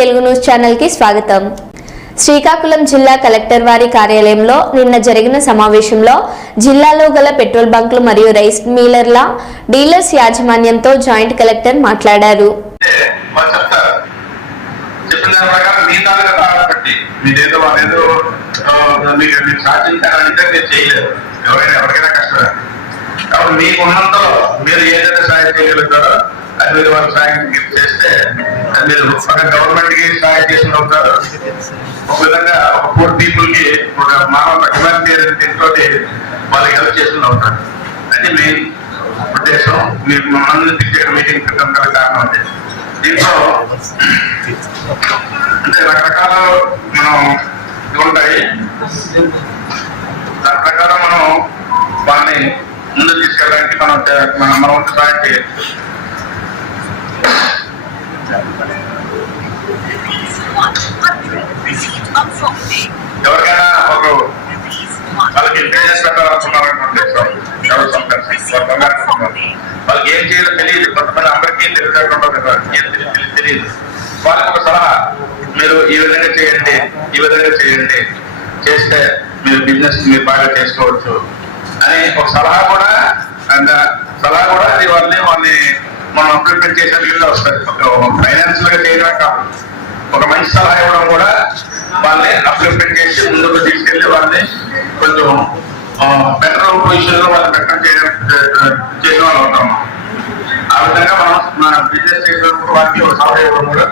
Telugu news channel కి స్వాగతం. శ్రీకాకుళం జిల్లా కలెక్టర్ వారి కార్యాలయంలో నిన్న జరిగిన సమావేశంలో జిల్లాలో గల పెట్రోల్ బంకులు మరియు రైస్ మిల్లర్ల డీలర్స్ యాజమాన్యంతో జాయింట్ కలెక్టర్ మాట్లాడారు. అది మీరు వాళ్ళు సాయం చేస్తే అది మీరు గవర్నమెంట్ కి సాయం చేసిన ఉంటారు. ఒక విధంగా ఒక పూర్ పీపుల్ కి ఒక మానవ హ్యుమానిటేరియన్ తోటి వాళ్ళకి హెల్ప్ చేస్తూ ఉంటారు. అది మెయిన్ ఉద్దేశం. మీకు మమ్మల్ని పిలిచే మీటింగ్ పెట్టడం గల కారణం అంటే దీంట్లో అంటే రకరకాల మనం ఉంటాయి. దాని ప్రకారం మనం వాళ్ళని ముందు తీసుకెళ్ళడానికి మనం వంతు సాయం చేయొచ్చు. ఎవరికైనా ఒక వాళ్ళకి ఇంటెలిజెన్స్ పెట్టాలనుకున్నారనుకోండి, వాళ్ళకి ఏం చేయాలో తెలియదు. కొంతమంది అందరికీ తెలియకుండా తెలియదు. వాళ్ళకి ఒక సలహా, మీరు ఈ విధంగా చేయండి, ఈ విధంగా చేయండి, చేస్తే మీరు బిజినెస్ మీరు బాగా చేసుకోవచ్చు అని ఒక సలహా కూడా అది వాళ్ళని మనం ఇంప్లిమెంట్ చేసేట్టుగా వస్తుంది. ఫైనాన్షియల్ గా చేయడం కాదు, ఒక మంచి సలహా ఇవ్వడం కూడా వాళ్ళని ఇంప్లిమెంట్ చేసి ముందుకు తీసుకెళ్లి వాళ్ళని కొంచెం బెటర్ పొజిషన్ లో వాళ్ళు బెటర్ చేయడం వాళ్ళు ఉంటాం. ఆ విధంగా మనం బిజినెస్ చేసినప్పుడు వాళ్ళకి ఒక సలహా ఇవ్వడం కూడా